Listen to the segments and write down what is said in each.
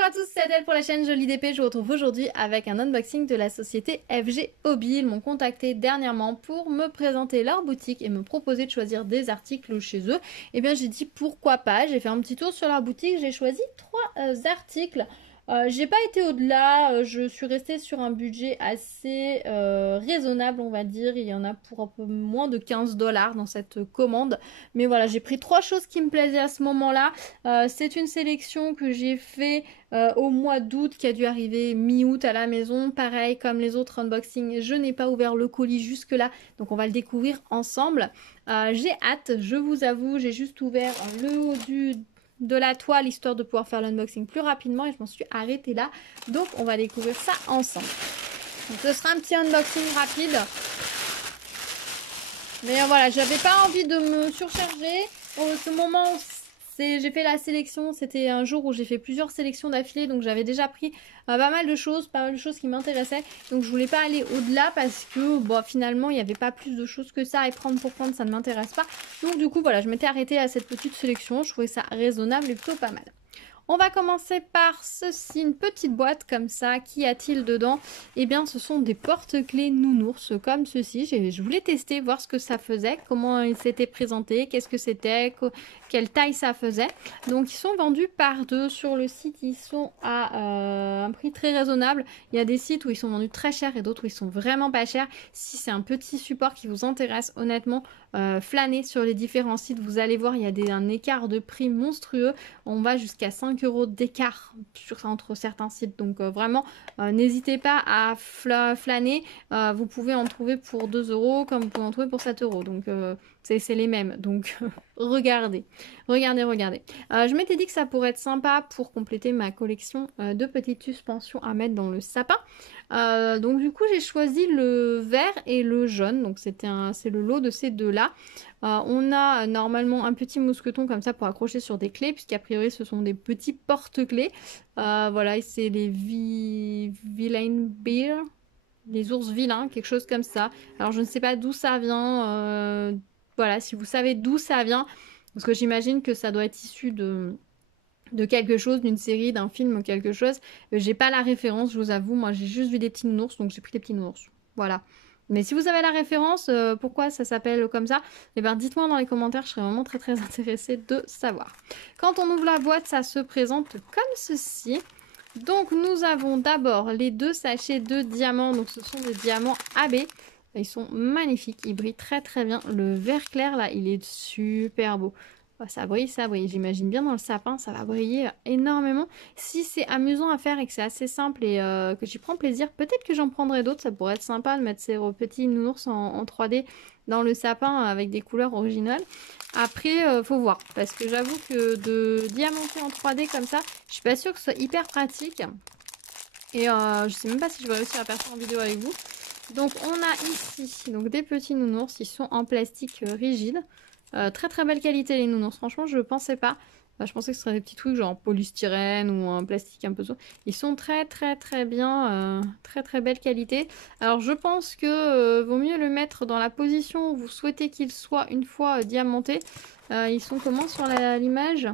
Bonjour à tous, c'est Adèle pour la chaîne Jolie DP. Je vous retrouve aujourd'hui avec un unboxing de la société FG Hobby. Ils m'ont contacté dernièrement pour me présenter leur boutique et me proposer de choisir des articles chez eux. Et bien j'ai dit pourquoi pas, j'ai fait un petit tour sur leur boutique, j'ai choisi 3 articles. J'ai pas été au-delà, je suis restée sur un budget assez raisonnable on va dire. Il y en a pour un peu moins de 15 $ dans cette commande. Mais voilà, j'ai pris 3 choses qui me plaisaient à ce moment-là. C'est une sélection que j'ai fait au mois d'août qui a dû arriver mi-août à la maison. Pareil comme les autres unboxings, je n'ai pas ouvert le colis jusque là. Donc on va le découvrir ensemble. J'ai hâte, je vous avoue, j'ai juste ouvert le haut de la toile histoire de pouvoir faire l'unboxing plus rapidement et je m'en suis arrêtée là, donc on va découvrir ça ensemble. Donc ce sera un petit unboxing rapide, mais voilà, j'avais pas envie de me surcharger. Au ce moment j'ai fait la sélection, c'était un jour où j'ai fait plusieurs sélections d'affilée, donc j'avais déjà pris pas mal de choses qui m'intéressaient, donc je voulais pas aller au-delà parce que bon, finalement il n'y avait pas plus de choses que ça et prendre pour prendre ça ne m'intéresse pas, donc du coup voilà, je m'étais arrêtée à cette petite sélection, je trouvais ça raisonnable et plutôt pas mal. On va commencer par ceci, une petite boîte comme ça. Qu'y a-t-il dedans? Eh bien, ce sont des porte-clés nounours comme ceci. Je voulais tester, voir ce que ça faisait, comment ils s'étaient présentés, qu'est-ce que c'était, quelle taille ça faisait. Donc, ils sont vendus par deux sur le site. Ils sont à un prix très raisonnable. Il y a des sites où ils sont vendus très cher et d'autres où ils sont vraiment pas chers. Si c'est un petit support qui vous intéresse, honnêtement, flânez sur les différents sites. Vous allez voir, il y a un écart de prix monstrueux. On va jusqu'à 5 € d'écart entre certains sites, donc vraiment n'hésitez pas à flâner. Vous pouvez en trouver pour 2 € comme vous pouvez en trouver pour 7 €, donc c'est les mêmes, donc regardez. Je m'étais dit que ça pourrait être sympa pour compléter ma collection de petites suspensions à mettre dans le sapin. Donc du coup j'ai choisi le vert et le jaune, donc c'est le lot de ces deux là. On a normalement un petit mousqueton comme ça pour accrocher sur des clés, puisqu'a priori ce sont des petits porte-clés. Voilà, c'est les Villain Bear, les ours vilains, quelque chose comme ça. Alors je ne sais pas d'où ça vient. Voilà, si vous savez d'où ça vient, parce que j'imagine que ça doit être issu de quelque chose, d'une série, d'un film ou quelque chose. J'ai pas la référence, je vous avoue. Moi j'ai juste vu des petits nounours, donc j'ai pris des petits nounours. Voilà. Mais si vous avez la référence, pourquoi ça s'appelle comme ça, eh ben dites-moi dans les commentaires, je serais vraiment très intéressée de savoir. Quand on ouvre la boîte, ça se présente comme ceci. Donc nous avons d'abord les 2 sachets de diamants, donc ce sont des diamants AB. Ils sont magnifiques, ils brillent très bien. Le vert clair là, il est super beau. Ça brille. J'imagine bien dans le sapin, ça va briller énormément. Si c'est amusant à faire et que c'est assez simple et que j'y prends plaisir, peut-être que j'en prendrai d'autres. Ça pourrait être sympa de mettre ces petits nounours en 3D dans le sapin avec des couleurs originales. Après, faut voir. Parce que j'avoue que de diamanter en 3D comme ça, je suis pas sûre que ce soit hyper pratique. Et je sais même pas si je vais réussir à faire ça en vidéo avec vous. Donc on a ici donc, des petits nounours. Ils sont en plastique rigide. Très belle qualité les nounours, franchement je pensais pas. Je pensais que ce serait des petits trucs genre en polystyrène ou un plastique un peu sourd. Ils sont très bien, très belle qualité. Alors je pense que vaut mieux le mettre dans la position où vous souhaitez qu'il soit une fois diamanté. Ils sont comment sur l'image?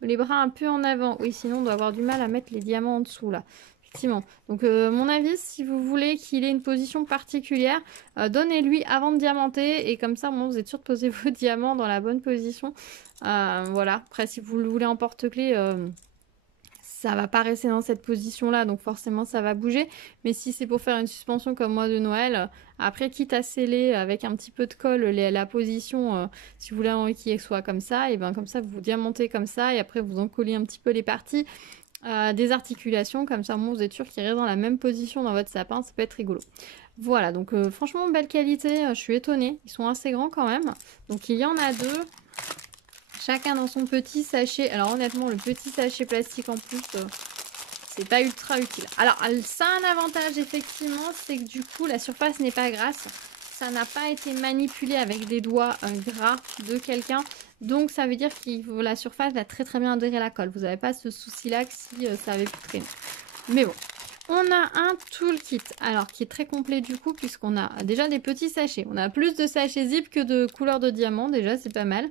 Les bras un peu en avant. Oui, sinon on doit avoir du mal à mettre les diamants en dessous là. Donc mon avis, si vous voulez qu'il ait une position particulière, donnez-lui avant de diamanter et comme ça bon, vous êtes sûr de poser vos diamants dans la bonne position. Voilà, après si vous le voulez en porte-clés, ça va pas rester dans cette position là, donc forcément ça va bouger. Mais si c'est pour faire une suspension comme moi de Noël, après quitte à sceller avec un petit peu de colle la position, si vous voulez qu'il soit comme ça, et bien comme ça vous diamantez comme ça et après vous encollez un petit peu les parties. Des articulations comme ça, bon, vous êtes sûr qu'il reste dans la même position dans votre sapin, ça peut être rigolo. Voilà, donc franchement belle qualité, je suis étonnée, ils sont assez grands quand même. Donc il y en a 2, chacun dans son petit sachet. Alors honnêtement le petit sachet plastique en plus, c'est pas ultra utile. Alors ça a un avantage effectivement, c'est que du coup la surface n'est pas grasse. Ça n'a pas été manipulé avec des doigts gras de quelqu'un. Donc ça veut dire que la surface va très bien adhérer à la colle. Vous n'avez pas ce souci là que si ça avait pu traîner. Mais bon. On a un toolkit, alors qui est très complet du coup, puisqu'on a déjà des petits sachets. On a plus de sachets zip que de couleur de diamant, déjà c'est pas mal.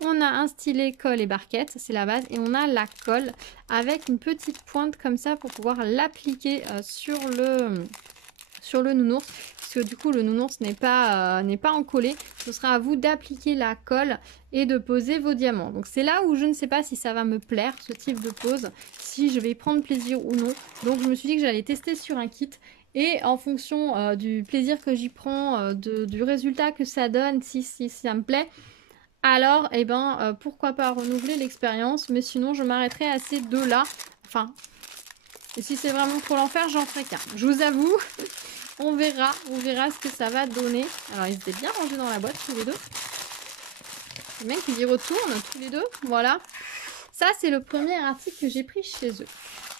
On a un stylet, colle et barquette, c'est la base. Et on a la colle avec une petite pointe comme ça pour pouvoir l'appliquer sur le nounours. Parce que du coup, le nounours n'est pas encollé. Ce sera à vous d'appliquer la colle et de poser vos diamants. Donc c'est là où je ne sais pas si ça va me plaire, ce type de pose, si je vais y prendre plaisir ou non. Donc je me suis dit que j'allais tester sur un kit. Et en fonction du plaisir que j'y prends, du résultat que ça donne, si ça me plaît, alors eh ben, pourquoi pas renouveler l'expérience. Mais sinon je m'arrêterai à ces deux-là. Enfin, et si c'est vraiment pour l'enfer, j'en ferai qu'un. Je vous avoue, on verra ce que ça va donner. Alors ils étaient bien rangés dans la boîte tous les deux. C'est bien qu'ils y retournent tous les deux. Voilà. Ça c'est le premier article que j'ai pris chez eux.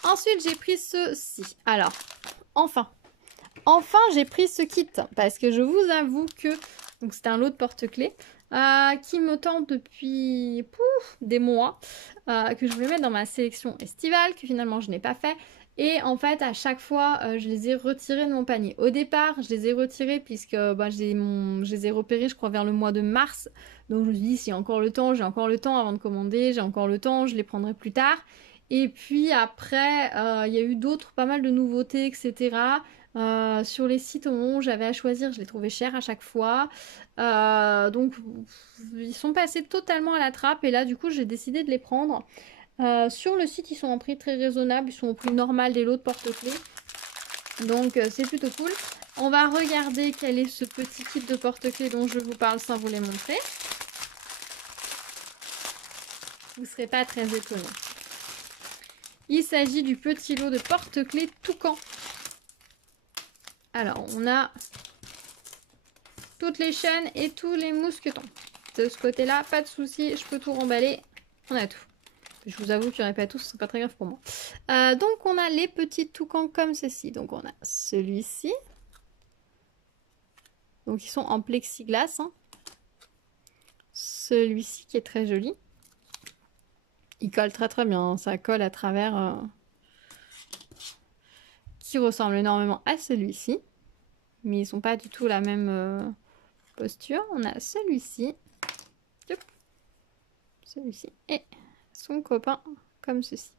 Ensuite j'ai pris ceci. Alors, enfin j'ai pris ce kit parce que je vous avoue que donc c'est un lot de porte-clés qui me tente depuis des mois, que je voulais mettre dans ma sélection estivale, que finalement je n'ai pas fait. Et en fait à chaque fois je les ai retirés de mon panier. Au départ je les ai retirés puisque je les ai repérés je crois vers le mois de mars. Donc je me suis dit si j'ai encore le temps avant de commander, j'ai encore le temps, je les prendrai plus tard. Et puis après il y a eu pas mal de nouveautés etc. Sur les sites au moment où j'avais à choisir, je les trouvais chers à chaque fois. Donc ils sont passés totalement à la trappe et là du coup j'ai décidé de les prendre. Sur le site ils sont en prix très raisonnable, ils sont au prix normal des lots de porte-clés. Donc c'est plutôt cool. On va regarder quel est ce petit kit de porte-clés dont je vous parle sans vous les montrer. Vous ne serez pas très étonnés. Il s'agit du petit lot de porte-clés Toucan. Alors, on a toutes les chaînes et tous les mousquetons. De ce côté-là, pas de souci, je peux tout remballer. On a tout. Je vous avoue qu'il n'y en a pas tous, ce n'est pas très grave pour moi. Donc, on a les petits toucans comme ceci. Donc, on a celui-ci. Donc, ils sont en plexiglas. Hein. Celui-ci qui est très joli. Il colle très très bien. Hein. Ça colle à travers... qui ressemble énormément à celui-ci. Mais ils sont pas du tout la même posture. On a celui-ci. Celui-ci. Et son copain comme ceci.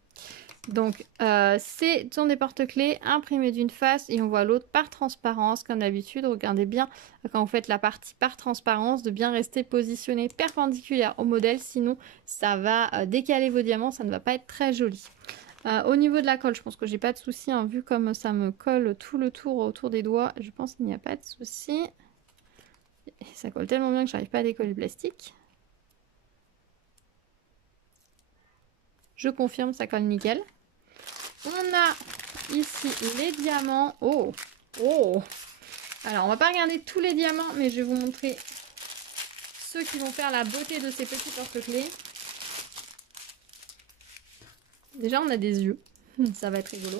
Donc, ce sont des porte-clés imprimés d'une face et on voit l'autre par transparence. Comme d'habitude, regardez bien quand vous faites la partie par transparence de bien rester positionné perpendiculaire au modèle. Sinon, ça va décaler vos diamants. Ça ne va pas être très joli. Au niveau de la colle, je pense que j'ai pas de souci. Hein, vu comme ça me colle tout le tour autour des doigts, je pense qu'il n'y a pas de souci. Ça colle tellement bien que j'arrive pas à décoller le plastique. Je confirme, ça colle nickel. On a ici les diamants. Oh, oh. Alors, on va pas regarder tous les diamants, mais je vais vous montrer ceux qui vont faire la beauté de ces petits porte-clés. Déjà, on a des yeux. Ça va être rigolo.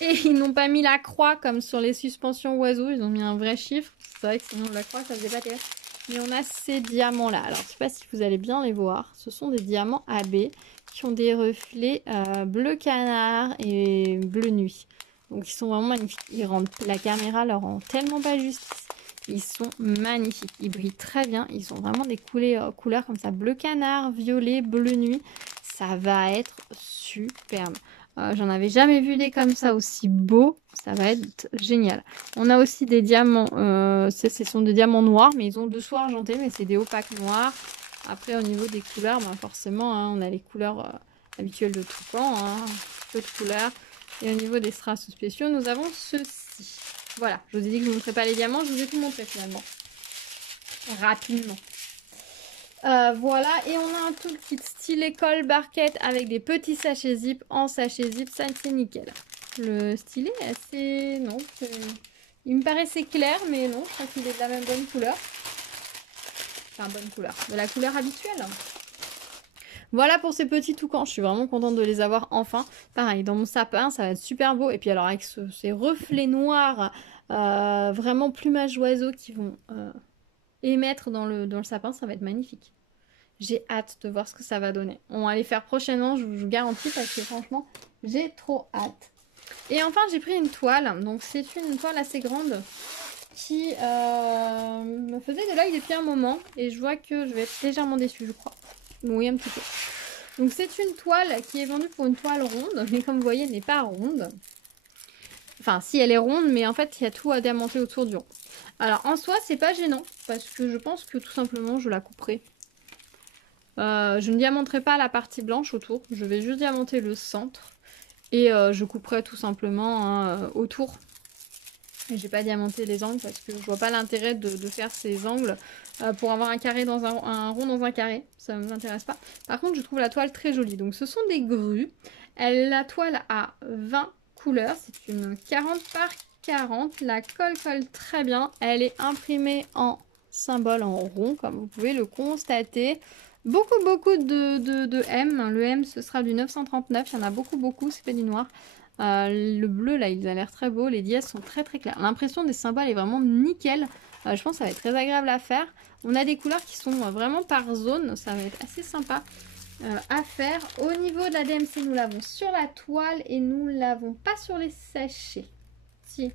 Et ils n'ont pas mis la croix comme sur les suspensions oiseaux. Ils ont mis un vrai chiffre. C'est vrai que sinon la croix, ça faisait pas terrible. Mais on a ces diamants-là. Alors, je sais pas si vous allez bien les voir. Ce sont des diamants AB qui ont des reflets bleu canard et bleu nuit. Donc, ils sont vraiment magnifiques. Ils rendent, la caméra leur rend tellement pas justice. Ils sont magnifiques. Ils brillent très bien. Ils ont vraiment des couleurs comme ça. Bleu canard, violet, bleu nuit. Ça va être superbe. J'en avais jamais vu des comme ça aussi beaux. Ça va être génial. On a aussi des diamants. Ce sont des diamants noirs, mais ils ont dessous argentés, mais c'est des opaques noirs. Après, au niveau des couleurs, forcément, hein, on a les couleurs habituelles de Toucan. Hein, peu de couleurs. Et au niveau des strass spéciaux, nous avons ceci. Voilà, je vous ai dit que je ne vous montrerai pas les diamants. Je vous ai tout montré finalement. Rapidement. Voilà, et on a un toolkit stylet colle barquette avec des petits sachets zip en sachet zip, ça c'est nickel. Le stylet est assez... non, il me paraissait clair, mais non, je crois qu'il est de la même bonne couleur. Enfin, bonne couleur, de la couleur habituelle. Voilà pour ces petits toucans, je suis vraiment contente de les avoir enfin. Pareil, dans mon sapin, ça va être super beau. Et puis alors avec ces reflets noirs, vraiment plumage oiseau qui vont... émettre dans le sapin, ça va être magnifique. J'ai hâte de voir ce que ça va donner. On va les faire prochainement, je vous garantis, parce que franchement, j'ai trop hâte. Et enfin, j'ai pris une toile. Donc, c'est une toile assez grande qui me faisait de l'œil depuis un moment et je vois que je vais être légèrement déçue, je crois. Oui, un petit peu. Donc c'est une toile qui est vendue pour une toile ronde, mais comme vous voyez, elle n'est pas ronde. Enfin, si elle est ronde, mais en fait, il y a tout à diamanter autour du rond. Alors, en soi, c'est pas gênant, parce que je pense que tout simplement, je la couperai. Je ne diamanterai pas la partie blanche autour, je vais juste diamanter le centre. Et je couperai tout simplement hein, autour. Et j'ai pas diamanté les angles parce que je vois pas l'intérêt de faire ces angles pour avoir un carré dans un rond dans un carré. Ça ne m'intéresse pas. Par contre, je trouve la toile très jolie. Donc, ce sont des grues. La toile a 20 couleurs. C'est une 40 par 40. La colle colle très bien. Elle est imprimée en symbole en rond, comme vous pouvez le constater. Beaucoup de M. Le M, ce sera du 939. Il y en a beaucoup. C'est pas du noir. Le bleu, là, il a l'air très beau. Les dièses sont très clairs. L'impression des symboles est vraiment nickel. Je pense que ça va être très agréable à faire. On a des couleurs qui sont vraiment par zone. Ça va être assez sympa à faire. Au niveau de la DMC, nous l'avons sur la toile et nous l'avons pas sur les sachets. Si,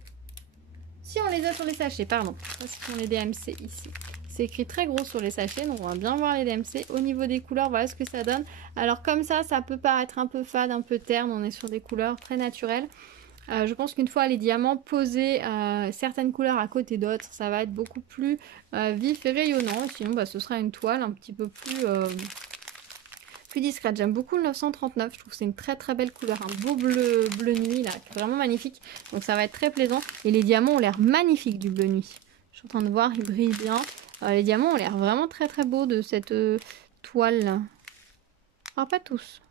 on les a sur les sachets, pardon. Ça, ce sont les DMC ici. C'est écrit très gros sur les sachets, donc on va bien voir les DMC. Au niveau des couleurs, voilà ce que ça donne. Alors comme ça peut paraître un peu fade, un peu terne. On est sur des couleurs très naturelles. Je pense qu'une fois les diamants posés, certaines couleurs à côté d'autres, ça va être beaucoup plus vif et rayonnant. Sinon, ce sera une toile un petit peu plus discrète. J'aime beaucoup le 939, je trouve que c'est une très belle couleur, un beau bleu nuit là, vraiment magnifique. Donc ça va être très plaisant. Et les diamants ont l'air magnifiques du bleu nuit. Je suis en train de voir, ils brillent bien. Les diamants ont l'air vraiment très beaux de cette toile. Alors pas tous.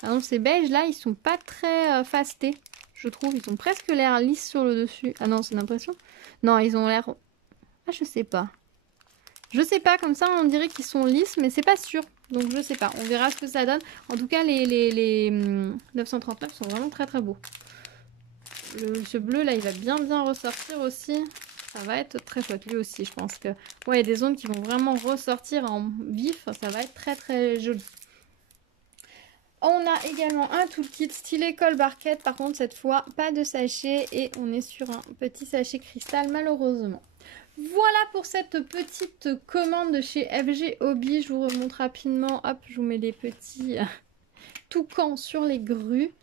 Par exemple ces beiges là, ils sont pas très fastés, je trouve. Ils ont presque l'air lisses sur le dessus. Ah non, c'est une impression. Non, ils ont l'air... Ah, je sais pas. Je sais pas, comme ça on dirait qu'ils sont lisses, mais c'est pas sûr. Donc je sais pas, on verra ce que ça donne. En tout cas, les 939 sont vraiment très beaux. Ce bleu là, il va bien ressortir aussi. Ça va être très chouette, lui aussi, je pense que... Ouais, il y a des zones qui vont vraiment ressortir en vif. Ça va être très joli. On a également un toolkit stylé colle barquette. Par contre, cette fois, pas de sachet. Et on est sur un petit sachet cristal, malheureusement. Voilà pour cette petite commande de chez FG Hobby. Je vous remontre rapidement. Hop, je vous mets les petits toucans sur les grues.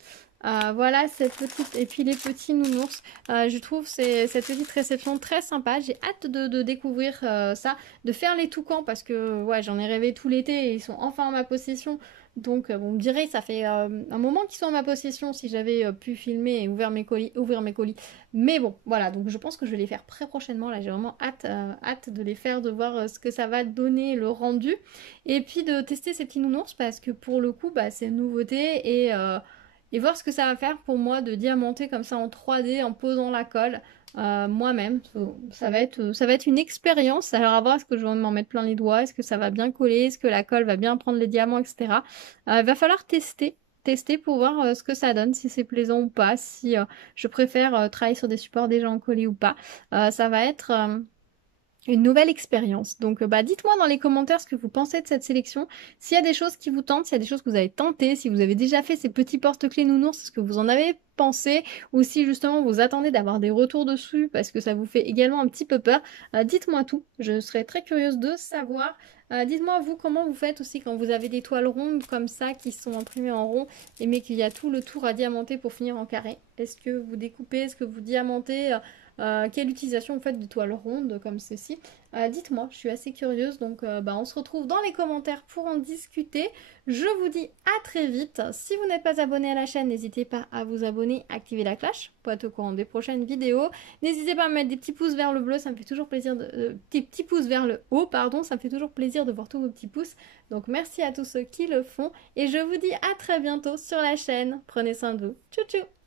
Voilà cette petite, et puis les petits nounours. Je trouve cette petite réception très sympa. J'ai hâte de découvrir ça, de faire les toucans parce que ouais, j'en ai rêvé tout l'été et ils sont enfin en ma possession. Donc vous me direz, ça fait un moment qu'ils sont en ma possession si j'avais pu filmer et ouvrir mes colis. Mais bon, voilà, donc je pense que je vais les faire très prochainement. Là, j'ai vraiment hâte de les faire, de voir ce que ça va donner, le rendu. Et puis de tester ces petits nounours parce que pour le coup, c'est une nouveauté et voir ce que ça va faire pour moi de diamanter comme ça en 3D en posant la colle moi-même. Ça va être une expérience. Alors à voir, est-ce que je vais m'en mettre plein les doigts, est-ce que ça va bien coller, est-ce que la colle va bien prendre les diamants, etc. Il va falloir tester pour voir ce que ça donne, si c'est plaisant ou pas, si je préfère travailler sur des supports déjà en collé ou pas. Ça va être... une nouvelle expérience. Donc dites-moi dans les commentaires ce que vous pensez de cette sélection. S'il y a des choses qui vous tentent, s'il y a des choses que vous avez tentées, si vous avez déjà fait ces petits porte-clés nounours, ce que vous en avez pensé, ou si justement vous attendez d'avoir des retours dessus parce que ça vous fait également un petit peu peur, dites-moi tout. Je serais très curieuse de savoir. Dites-moi vous comment vous faites aussi quand vous avez des toiles rondes comme ça qui sont imprimées en rond et mais qu'il y a tout le tour à diamanter pour finir en carré. Est-ce que vous découpez, est-ce que vous diamantez quelle utilisation vous faites de toiles rondes comme ceci? Dites-moi, je suis assez curieuse. Donc on se retrouve dans les commentaires pour en discuter. Je vous dis à très vite. Si vous n'êtes pas abonné à la chaîne, n'hésitez pas à vous abonner, activer la cloche pour être au courant des prochaines vidéos. N'hésitez pas à me mettre des petits pouces vers le bleu, ça me fait toujours plaisir des petits pouces vers le haut, pardon, ça me fait toujours plaisir de voir tous vos petits pouces. Donc merci à tous ceux qui le font et je vous dis à très bientôt sur la chaîne. Prenez soin de vous. Tchou tchou.